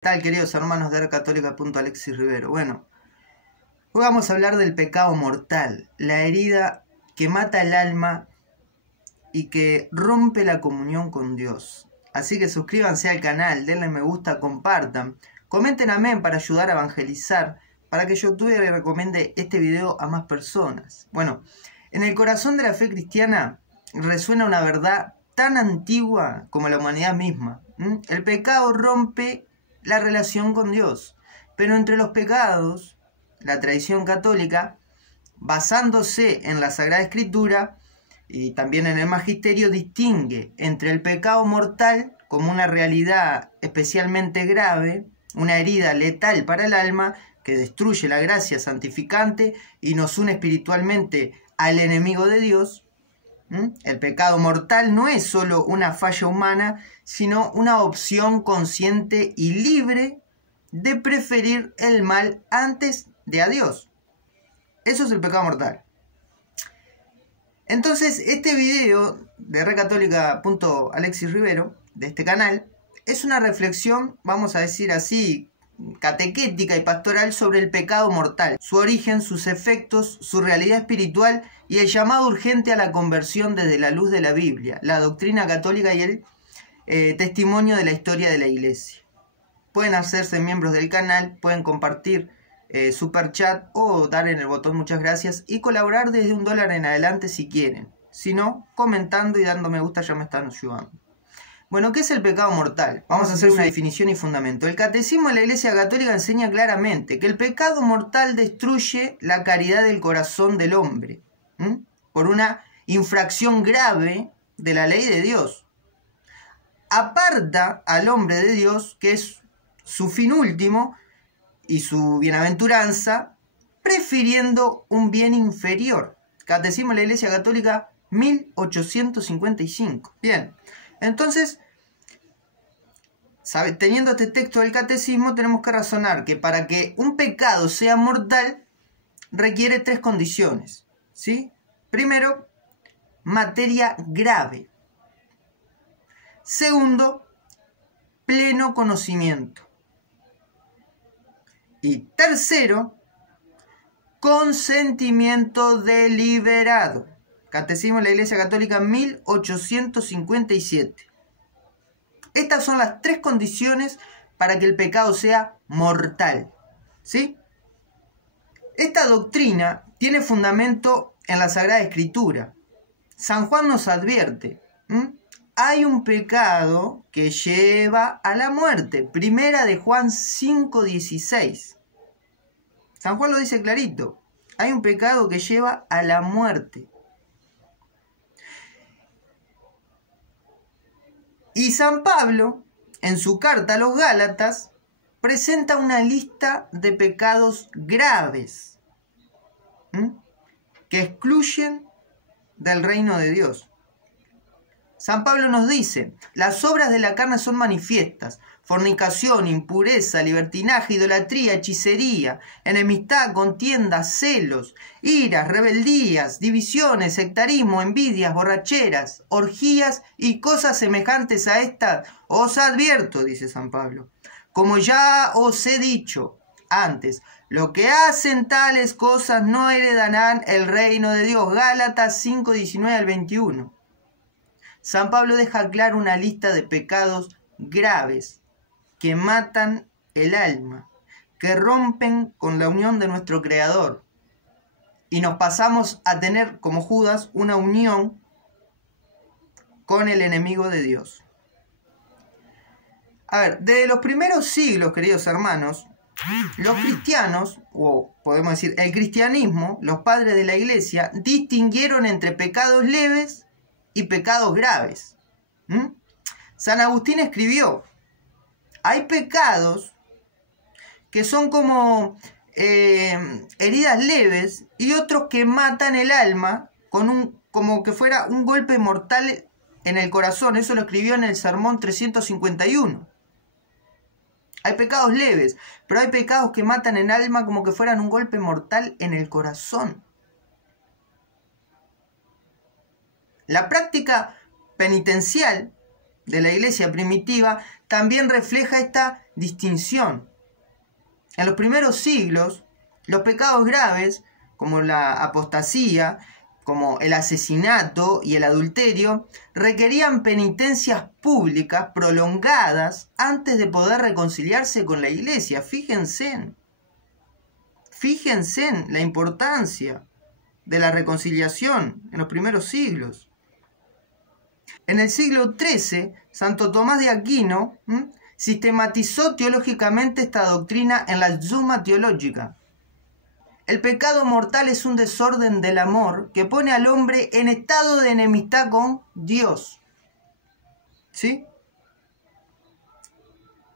Tal, queridos hermanos de Católica.Alexis Rivero. Bueno, hoy vamos a hablar del pecado mortal, la herida que mata el alma y que rompe la comunión con Dios. Así que suscríbanse al canal, denle me gusta, compartan, comenten amén para ayudar a evangelizar, para que YouTube le recomiende este video a más personas. Bueno, en el corazón de la fe cristiana resuena una verdad tan antigua como la humanidad misma. El pecado rompe la relación con Dios, pero entre los pecados, la tradición católica, basándose en la Sagrada Escritura y también en el Magisterio, distingue entre el pecado mortal como una realidad especialmente grave, una herida letal para el alma que destruye la gracia santificante y nos une espiritualmente al enemigo de Dios. El pecado mortal no es solo una falla humana, sino una opción consciente y libre de preferir el mal antes de a Dios. Eso es el pecado mortal. Entonces, este video de Católica.Alexis Rivero, de este canal, es una reflexión, vamos a decir así, catequética y pastoral sobre el pecado mortal, su origen, sus efectos, su realidad espiritual y el llamado urgente a la conversión desde la luz de la Biblia, la doctrina católica y el testimonio de la historia de la Iglesia. Pueden hacerse miembros del canal, pueden compartir super chat o dar en el botón muchas gracias y colaborar desde $1 en adelante si quieren. Si no, comentando y dando me gusta ya me están ayudando. Bueno, ¿qué es el pecado mortal? Vamos a hacer una definición y fundamento. El Catecismo de la Iglesia Católica enseña claramente que el pecado mortal destruye la caridad del corazón del hombre, por una infracción grave de la ley de Dios. Aparta al hombre de Dios, que es su fin último y su bienaventuranza, prefiriendo un bien inferior. Catecismo de la Iglesia Católica 1855. Bien. Entonces, teniendo este texto del catecismo, tenemos que razonar que para que un pecado sea mortal, requiere 3 condiciones, ¿sí? Primero, materia grave. Segundo, pleno conocimiento. Y tercero, consentimiento deliberado. Catecismo de la Iglesia Católica 1857. Estas son las 3 condiciones para que el pecado sea mortal, ¿sí? Esta doctrina tiene fundamento en la Sagrada Escritura. San Juan nos advierte, hay un pecado que lleva a la muerte. Primera de Juan 5:16. San Juan lo dice clarito, hay un pecado que lleva a la muerte. Y San Pablo, en su carta a los Gálatas, presenta una lista de pecados graves que excluyen del reino de Dios. San Pablo nos dice, las obras de la carne son manifiestas: fornicación, impureza, libertinaje, idolatría, hechicería, enemistad, contienda, celos, iras, rebeldías, divisiones, sectarismo, envidias, borracheras, orgías y cosas semejantes a estas. Os advierto, dice San Pablo, como ya os he dicho antes, lo que hacen tales cosas no heredarán el reino de Dios. Gálatas 5:19 al 21. San Pablo deja claro una lista de pecados graves que matan el alma, que rompen con la unión de nuestro Creador. Y nos pasamos a tener, como Judas, una unión con el enemigo de Dios. A ver, desde los primeros siglos, queridos hermanos, los cristianos, o podemos decir el cristianismo, los padres de la Iglesia, distinguieron entre pecados leves y pecados graves. San Agustín escribió, hay pecados que son como heridas leves y otros que matan el alma como que fuera un golpe mortal en el corazón. Eso lo escribió en el Sermón 351. Hay pecados leves, pero hay pecados que matan el alma como que fueran un golpe mortal en el corazón. La práctica penitencial de la iglesia primitiva también refleja esta distinción. En los primeros siglos, los pecados graves, como la apostasía, como el asesinato y el adulterio, requerían penitencias públicas prolongadas antes de poder reconciliarse con la iglesia. Fíjense en la importancia de la reconciliación en los primeros siglos. En el siglo XIII, Santo Tomás de Aquino sistematizó teológicamente esta doctrina en la Summa Theologica. El pecado mortal es un desorden del amor que pone al hombre en estado de enemistad con Dios. ¿Sí?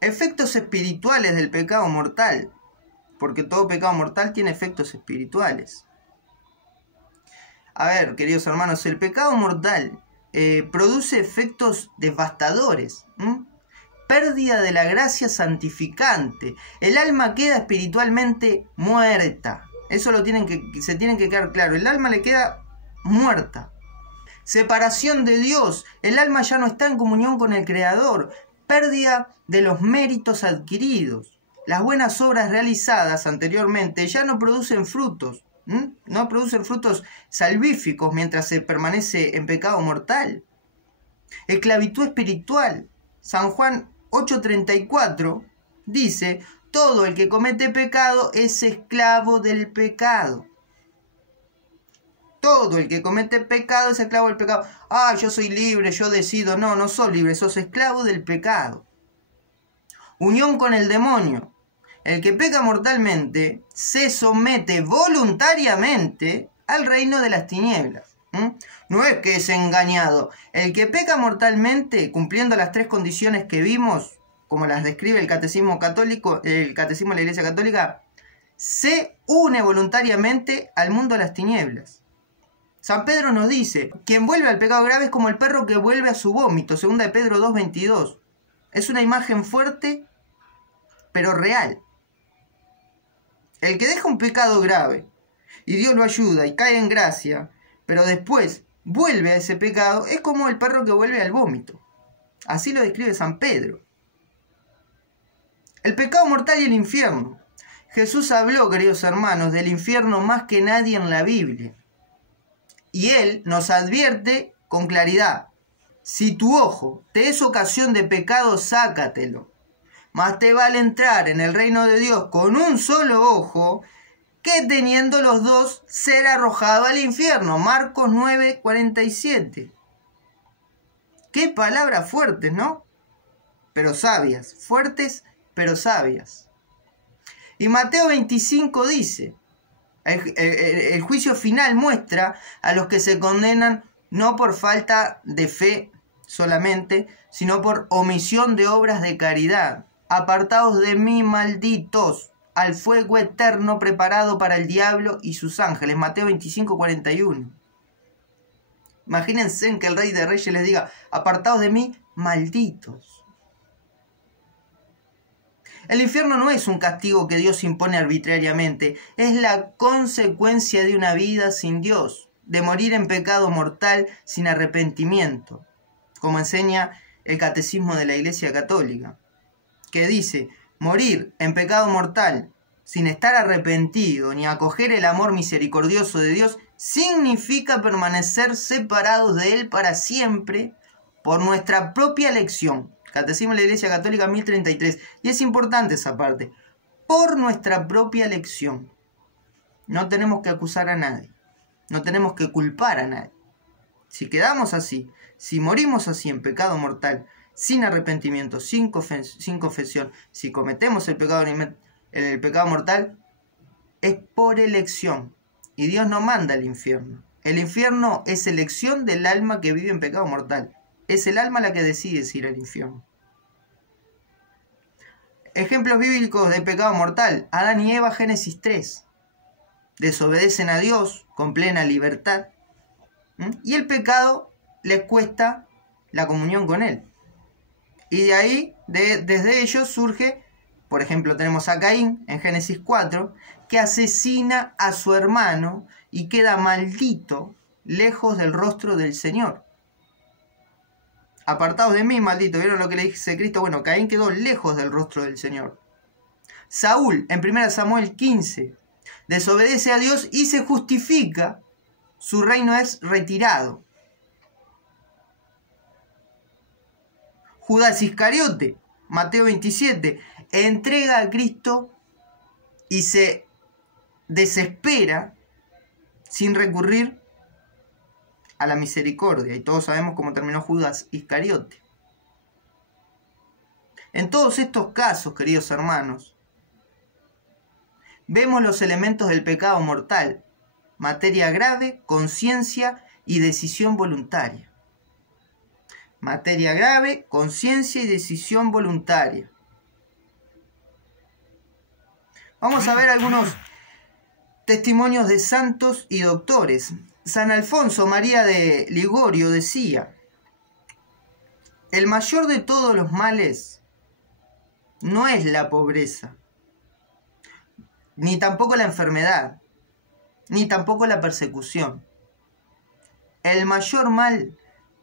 Efectos espirituales del pecado mortal, porque todo pecado mortal tiene efectos espirituales. A ver, queridos hermanos, el pecado mortal produce efectos devastadores. Pérdida de la gracia santificante. El alma queda espiritualmente muerta. Eso se tienen que quedar claro. El alma le queda muerta. Separación de Dios. El alma ya no está en comunión con el Creador. Pérdida de los méritos adquiridos. Las buenas obras realizadas anteriormente ya no producen frutos. No producen frutos salvíficos mientras se permanece en pecado mortal. Esclavitud espiritual. San Juan 8:34 dice: todo el que comete pecado es esclavo del pecado. Todo el que comete pecado es esclavo del pecado. Ah, yo soy libre, yo decido. No, no sos libre, sos esclavo del pecado. Unión con el demonio. El que peca mortalmente se somete voluntariamente al reino de las tinieblas. No es que es engañado. El que peca mortalmente, cumpliendo las 3 condiciones que vimos, como las describe el catecismo católico, el catecismo de la Iglesia Católica, se une voluntariamente al mundo de las tinieblas. San Pedro nos dice: quien vuelve al pecado grave es como el perro que vuelve a su vómito. 2 de Pedro 2:22. Es una imagen fuerte, pero real. El que deja un pecado grave y Dios lo ayuda y cae en gracia, pero después vuelve a ese pecado, es como el perro que vuelve al vómito. Así lo describe San Pedro. El pecado mortal y el infierno. Jesús habló, queridos hermanos, del infierno más que nadie en la Biblia. Y Él nos advierte con claridad: si tu ojo te es ocasión de pecado, sácatelo. Más te vale entrar en el reino de Dios con un solo ojo que teniendo los 2 ser arrojado al infierno. Marcos 9:47. Qué palabras fuertes, ¿no? Pero sabias. Fuertes, pero sabias. Y Mateo 25 dice: el juicio final muestra a los que se condenan no por falta de fe solamente, sino por omisión de obras de caridad. Apartaos de mí, malditos, al fuego eterno preparado para el diablo y sus ángeles. Mateo 25:41. Imagínense en que el Rey de Reyes les diga: apartaos de mí, malditos. El infierno no es un castigo que Dios impone arbitrariamente, es la consecuencia de una vida sin Dios, de morir en pecado mortal sin arrepentimiento, como enseña el Catecismo de la Iglesia Católica, que dice: morir en pecado mortal sin estar arrepentido ni acoger el amor misericordioso de Dios significa permanecer separados de Él para siempre por nuestra propia elección. Catecismo de la Iglesia Católica 1033. Y es importante esa parte. Por nuestra propia elección. No tenemos que acusar a nadie. No tenemos que culpar a nadie. Si quedamos así, si morimos así en pecado mortal, sin arrepentimiento, sin confesión, si cometemos el pecado mortal, es por elección. Y Dios no manda al infierno. El infierno es elección del alma que vive en pecado mortal. Es el alma la que decide si ir al infierno. Ejemplos bíblicos de pecado mortal. Adán y Eva, Génesis 3. Desobedecen a Dios con plena libertad. Y el pecado les cuesta la comunión con Él. Y de ahí, desde ellos surge, por ejemplo, tenemos a Caín en Génesis 4, que asesina a su hermano y queda maldito lejos del rostro del Señor. Apartados de mí, maldito. ¿Vieron lo que le dice Cristo? Bueno, Caín quedó lejos del rostro del Señor. Saúl, en 1 Samuel 15, desobedece a Dios y se justifica. Su reino es retirado. Judas Iscariote, Mateo 27, entrega a Cristo y se desespera sin recurrir a la misericordia. Y todos sabemos cómo terminó Judas Iscariote. En todos estos casos, queridos hermanos, vemos los elementos del pecado mortal: materia grave, conciencia y decisión voluntaria. Materia grave, conciencia y decisión voluntaria. Vamos a ver algunos testimonios de santos y doctores. San Alfonso María de Ligorio decía: el mayor de todos los males no es la pobreza, ni tampoco la enfermedad, ni tampoco la persecución. El mayor mal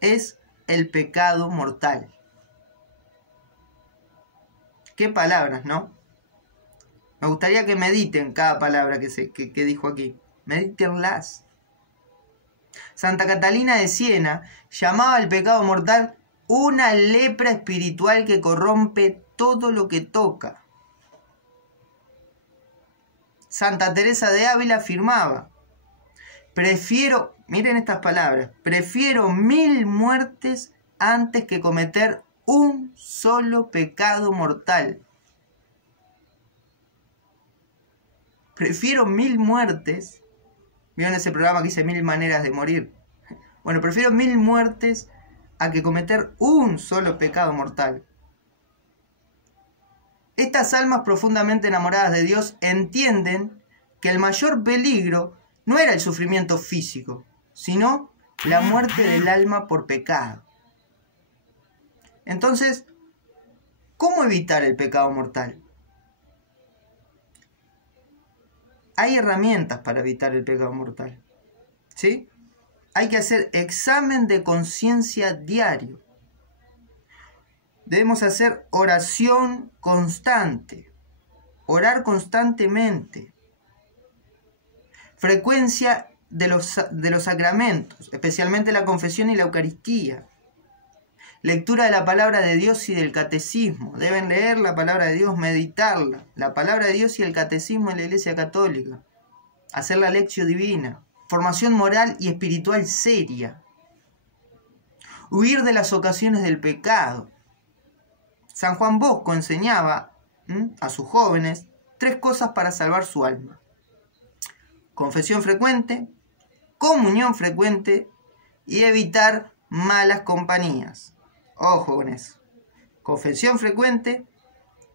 es el pecado mortal. Qué palabras, ¿no? Me gustaría que mediten cada palabra que dijo aquí. Medítenlas. Santa Catalina de Siena llamaba al pecado mortal una lepra espiritual que corrompe todo lo que toca. Santa Teresa de Ávila afirmaba: miren estas palabras, prefiero 1000 muertes antes que cometer un solo pecado mortal. Prefiero 1000 muertes. ¿Vieron ese programa que dice 1000 maneras de morir? Bueno, prefiero 1000 muertes a que cometer un solo pecado mortal. Estas almas profundamente enamoradas de Dios entienden que el mayor peligro no era el sufrimiento físico, sino la muerte del alma por pecado. Entonces, ¿cómo evitar el pecado mortal? Hay herramientas para evitar el pecado mortal, ¿sí? Hay que hacer examen de conciencia diario. Debemos hacer oración constante, orar constantemente. Frecuencia de los sacramentos, especialmente la confesión y la Eucaristía. Lectura de la palabra de Dios y del catecismo. Deben leer la palabra de Dios, meditarla. La palabra de Dios y el catecismo de la Iglesia Católica. Hacer la lección divina. Formación moral y espiritual seria. Huir de las ocasiones del pecado. San Juan Bosco enseñaba a sus jóvenes 3 cosas para salvar su alma: confesión frecuente, comunión frecuente y evitar malas compañías. Ojo con eso. Confesión frecuente,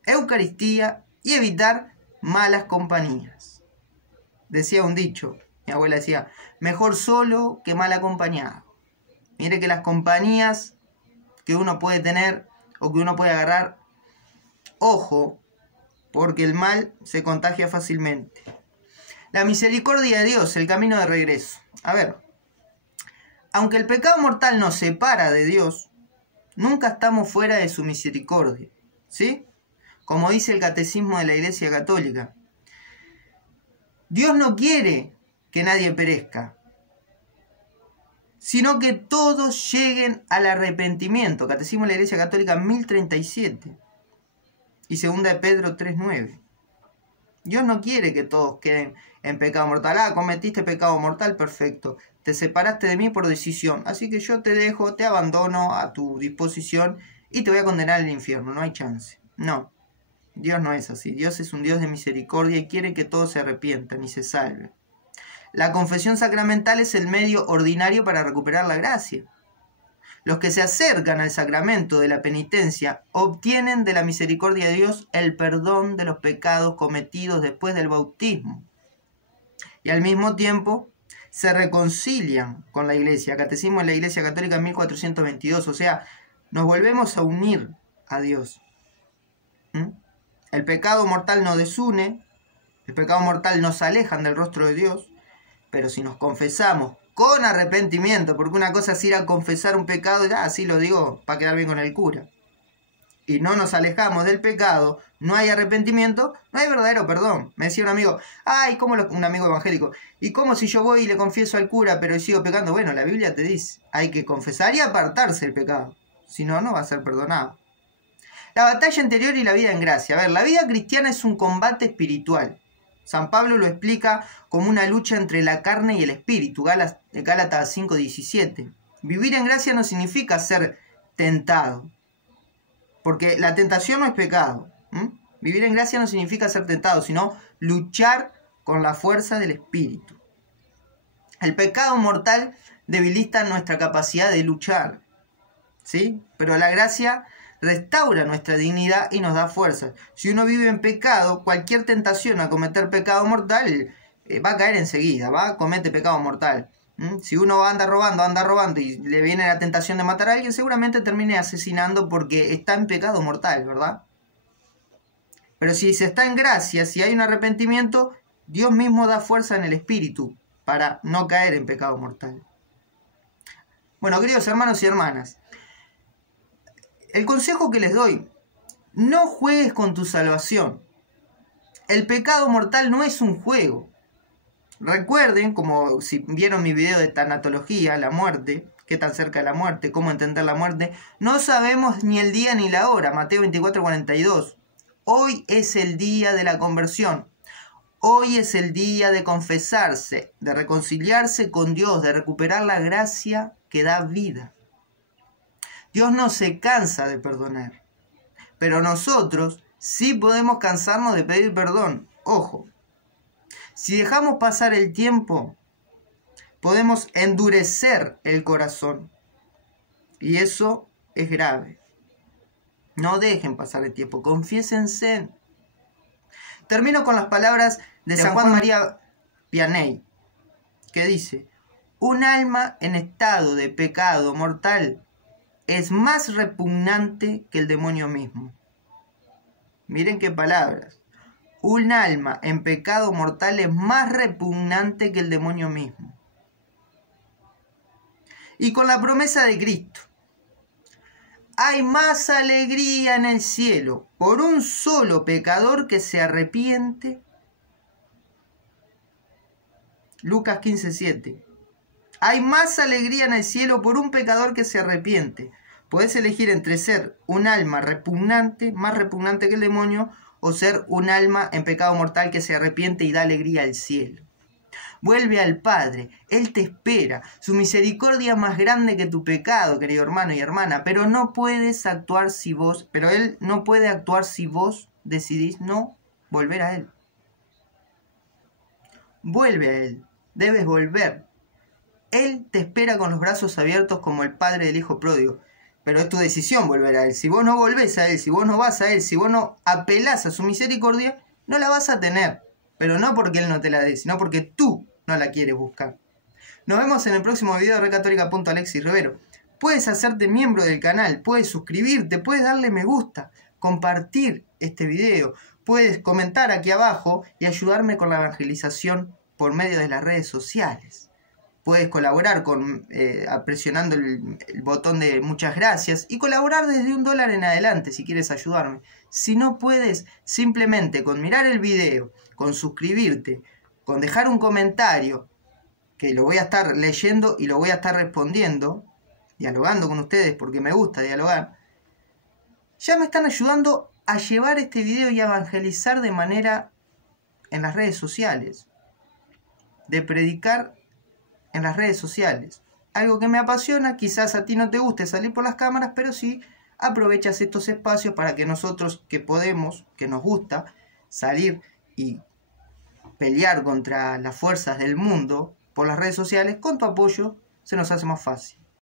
Eucaristía y evitar malas compañías. Decía un dicho, mi abuela decía: mejor solo que mal acompañado. Mire que las compañías que uno puede tener o que uno puede agarrar, ojo, porque el mal se contagia fácilmente. La misericordia de Dios, el camino de regreso. A ver, aunque el pecado mortal nos separa de Dios, nunca estamos fuera de su misericordia, ¿sí? Como dice el Catecismo de la Iglesia Católica, Dios no quiere que nadie perezca, sino que todos lleguen al arrepentimiento. Catecismo de la Iglesia Católica 1037 y 2 de Pedro 3:9. Dios no quiere que todos queden en pecado mortal. Ah, cometiste pecado mortal, perfecto. Te separaste de mí por decisión, así que yo te dejo, te abandono a tu disposición y te voy a condenar al infierno. No hay chance. No, Dios no es así. Dios es un Dios de misericordia y quiere que todos se arrepientan y se salven. La confesión sacramental es el medio ordinario para recuperar la gracia. Los que se acercan al sacramento de la penitencia obtienen de la misericordia de Dios el perdón de los pecados cometidos después del bautismo. Y al mismo tiempo se reconcilian con la Iglesia. Catecismo de la Iglesia Católica 1422. O sea, nos volvemos a unir a Dios. El pecado mortal nos desune, el pecado mortal nos aleja del rostro de Dios, pero si nos confesamos con arrepentimiento, porque una cosa es ir a confesar un pecado, ya así lo digo, para quedar bien con el cura. Y no nos alejamos del pecado, no hay arrepentimiento, no hay verdadero perdón. Me decía un amigo, un amigo evangélico, ¿y cómo si yo voy y le confieso al cura pero sigo pecando? Bueno, la Biblia te dice, hay que confesar y apartarse del pecado, si no, no va a ser perdonado. La batalla interior y la vida en gracia. A ver, la vida cristiana es un combate espiritual. San Pablo lo explica como una lucha entre la carne y el espíritu, Gálatas 5:17. Vivir en gracia no significa ser tentado, porque la tentación no es pecado. Vivir en gracia no significa ser tentado, sino luchar con la fuerza del espíritu. El pecado mortal debilita nuestra capacidad de luchar, ¿sí? Pero la gracia restaura nuestra dignidad y nos da fuerza. Si uno vive en pecado, cualquier tentación a cometer pecado mortal va a caer enseguida, comete pecado mortal. Si uno anda robando y le viene la tentación de matar a alguien, seguramente termine asesinando porque está en pecado mortal, ¿verdad? Pero si se está en gracia, si hay un arrepentimiento, Dios mismo da fuerza en el espíritu para no caer en pecado mortal. Bueno, queridos hermanos y hermanas, el consejo que les doy, no juegues con tu salvación. El pecado mortal no es un juego. Recuerden, como si vieron mi video de tanatología, la muerte, qué tan cerca de la muerte, cómo entender la muerte, no sabemos ni el día ni la hora, Mateo 24:42. Hoy es el día de la conversión. Hoy es el día de confesarse, de reconciliarse con Dios, de recuperar la gracia que da vida. Dios no se cansa de perdonar, pero nosotros sí podemos cansarnos de pedir perdón. Ojo, si dejamos pasar el tiempo, podemos endurecer el corazón, y eso es grave. No dejen pasar el tiempo, confiésense. Termino con las palabras de San Juan María Vianney, que dice: un alma en estado de pecado mortal es más repugnante que el demonio mismo. Miren qué palabras. Un alma en pecado mortal es más repugnante que el demonio mismo. Y con la promesa de Cristo, hay más alegría en el cielo por un solo pecador que se arrepiente. Lucas 15:7. Hay más alegría en el cielo por un pecador que se arrepiente. Podés elegir entre ser un alma repugnante, más repugnante que el demonio, o ser un alma en pecado mortal que se arrepiente y da alegría al cielo. Vuelve al Padre, Él te espera, su misericordia es más grande que tu pecado, querido hermano y hermana, pero Él no puede actuar si vos decidís no volver a Él. Vuelve a Él, debes volver. Él te espera con los brazos abiertos como el padre del hijo pródigo, pero es tu decisión volver a Él. Si vos no volvés a Él, si vos no vas a Él, si vos no apelás a su misericordia, no la vas a tener. Pero no porque Él no te la dé, sino porque tú no la quieres buscar. Nos vemos en el próximo video de recatólica.alexisrivero. Puedes hacerte miembro del canal, puedes suscribirte, puedes darle me gusta, compartir este video, puedes comentar aquí abajo y ayudarme con la evangelización por medio de las redes sociales. Puedes colaborar presionando el botón de muchas gracias y colaborar desde $1 en adelante si quieres ayudarme. Si no puedes, simplemente con mirar el video, con suscribirte, con dejar un comentario, que lo voy a estar leyendo y lo voy a estar respondiendo, dialogando con ustedes porque me gusta dialogar, ya me están ayudando a llevar este video y a evangelizar de manera en las redes sociales, de predicar en las redes sociales. Algo que me apasiona, quizás a ti no te guste salir por las cámaras, pero sí aprovechas estos espacios para que nosotros que podemos, que nos gusta salir y pelear contra las fuerzas del mundo por las redes sociales, con tu apoyo se nos hace más fácil.